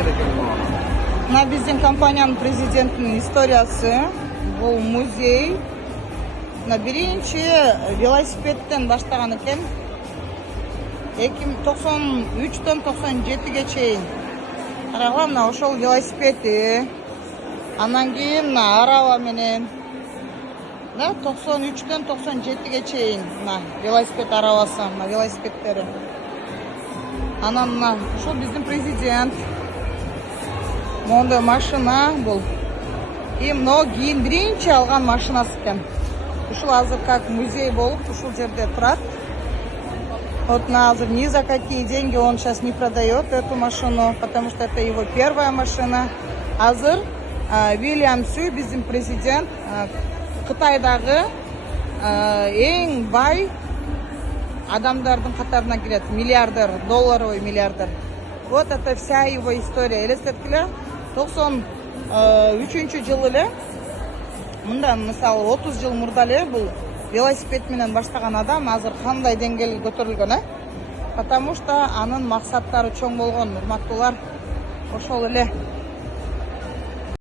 керек экен. Мына биздин компаниянын президентинин историясы. Бул музей. Мына биринчи велосипедден баштаган экен. 93-төн 97-ге чейин. Карагыла, мына ошол велосипеди. Анан кийин мына араба менен 93-төн 97-ге чейин мына велосипед арабасы, мына велосипедтери. Анан мына ошол биздин президент. Мондой машина бул. И мына кийин биринчи алган машинасы экен. Ушул азыр как музей болуп, ушул жерде турат. Вот на азыр ни за какие деньги он сейчас не продает эту машину, потому что это его первая машина. Азыр Вильям Сюй, биздин президент, Кытайдагы эң бай адамдардын катарына кирет, миллиардер, долларовый миллиардер. Вот это вся его история. Элестеткиле 93 жылы эле, мында мисалы 30 жыл мурда эле бул велосипед менен баштаган адам азыр кандай деңгээлге көтөрүлгөн, Потому что анын максаттары чоң болгон, урматтуулар. Ошол эле.